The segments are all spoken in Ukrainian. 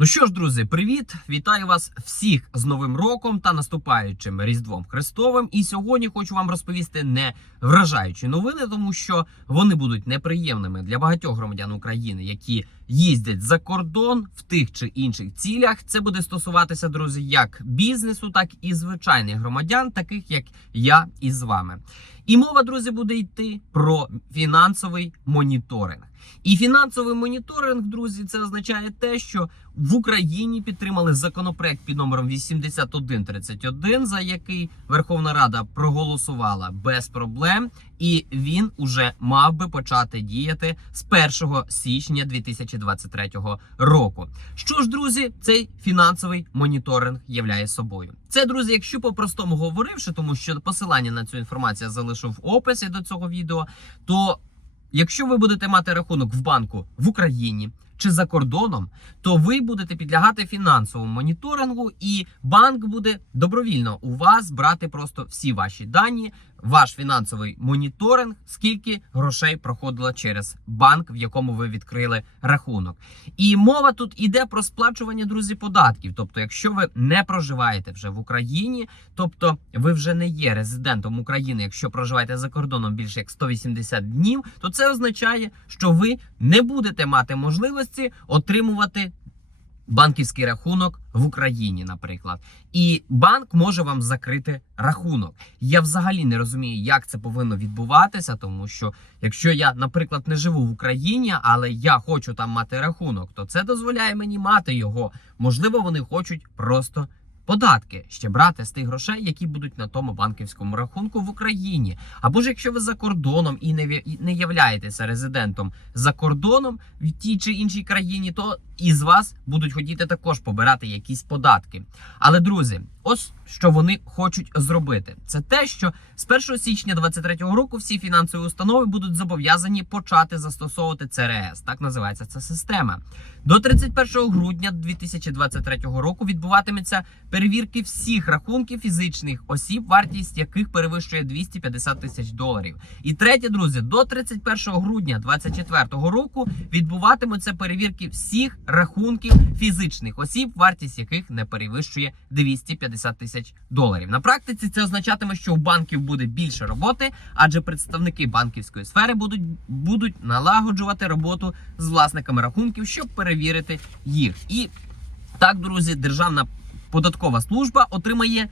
Ну що ж, друзі, привіт! Вітаю вас всіх з Новим роком та наступаючим Різдвом Христовим. І сьогодні хочу вам розповісти не вражаючі новини, тому що вони будуть неприємними для багатьох громадян України, які їздять за кордон в тих чи інших цілях. Це буде стосуватися, друзі, як бізнесу, так і звичайних громадян, таких як я і з вами. І мова, друзі, буде йти про фінансовий моніторинг. І фінансовий моніторинг, друзі, це означає те, що в Україні підтримали законопроект під номером 8131, за який Верховна Рада проголосувала без проблем, і він уже мав би почати діяти з 1 січня 2023 року. Що ж, друзі, цей фінансовий моніторинг являє собою. Це, друзі, якщо по-простому говоривши, тому що посилання на цю інформацію я залишу в описі до цього відео, то Якщо ви будете мати рахунок в банку в Україні чи за кордоном, то ви будете підлягати фінансовому моніторингу, і банк буде добровільно у вас брати просто всі ваші дані, ваш фінансовий моніторинг, скільки грошей проходило через банк, в якому ви відкрили рахунок. І мова тут іде про сплачування друзі податків. Тобто, якщо ви не проживаєте вже в Україні, тобто ви вже не є резидентом України, якщо проживаєте за кордоном більше як 180 днів, то це означає, що ви не будете мати можливості отримувати. Банківський рахунок в Україні, наприклад, і банк може вам закрити рахунок. Я взагалі не розумію, як це повинно відбуватися, тому що якщо я, наприклад, не живу в Україні, але я хочу там мати рахунок, то це дозволяє мені мати його. Можливо, вони хочуть просто податки ще брати з тих грошей, які будуть на тому банківському рахунку в Україні. Або ж якщо ви за кордоном і не не являєтеся резидентом за кордоном в тій чи іншій країні, то із вас будуть хотіти також побирати якісь податки. Але друзі, ось що вони хочуть зробити, це те, що з 1 січня 2023 року всі фінансові установи будуть зобов'язані почати застосовувати ЦРС. Так називається ця система. До 31 грудня 2023 року відбуватиметься перевірки всіх рахунків фізичних осіб, вартість яких перевищує 250 тисяч доларів. І третє, друзі, до 31 грудня 2024 року відбуватимуться перевірки всіх рахунків фізичних осіб, вартість яких не перевищує 250 тисяч доларів. На практиці це означатиме, що у банків буде більше роботи, адже представники банківської сфери будуть, будуть налагоджувати роботу з власниками рахунків, щоб перевірити їх. І так, друзі, державна податкова служба отримає.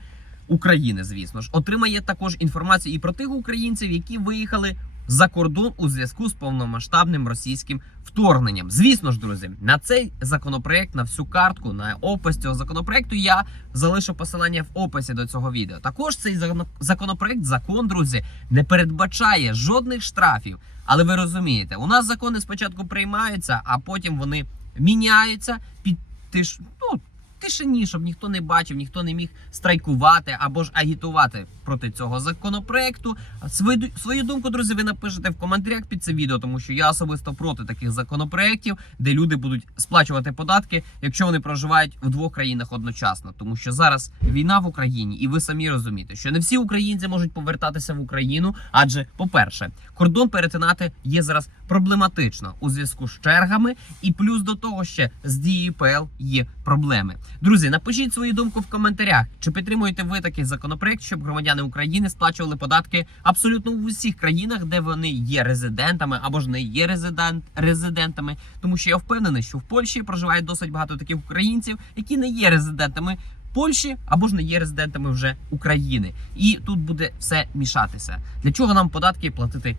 України, звісно ж, отримає також інформацію і про тих українців, які виїхали за кордон у зв'язку з повномасштабним російським вторгненням. Звісно ж, друзі, на цей законопроект, на всю картку, на опис цього законопроекту я залишу посилання в описі до цього відео. Також цей закон- законопроект, закон, друзі, не передбачає жодних штрафів. Але ви розумієте, у нас закони спочатку приймаються, а потім вони міняються під тиш... ну, тишині, щоб ніхто не бачив, ніхто не міг страйкувати або ж агітувати проти цього законопроекту. Свою, свою думку, друзі, ви напишете в коментарях під це відео, тому що я особисто проти таких законопроєктів, де люди будуть сплачувати податки, якщо вони проживають в двох країнах одночасно. Тому що зараз війна в Україні, і ви самі розумієте, що не всі українці можуть повертатися в Україну, адже, по-перше, кордон перетинати є зараз проблематично у зв'язку з чергами, і плюс до того ще з дією ПЛ є проблеми. Друзі, напишіть свою думку в коментарях, чи підтримуєте ви такий законопроект, щоб громадяни України сплачували податки абсолютно в усіх країнах, де вони є резидентами або ж не є резидент, резидентами. Тому що я впевнений, що в Польщі проживає досить багато таких українців, які не є резидентами. Польщі або ж не є резидентами вже України, і тут буде все мішатися. Для чого нам податки платити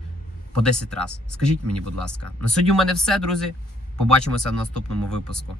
по 10 разів? Скажіть мені, будь ласка, на сьогодні у мене все, друзі. Побачимося в наступному випуску.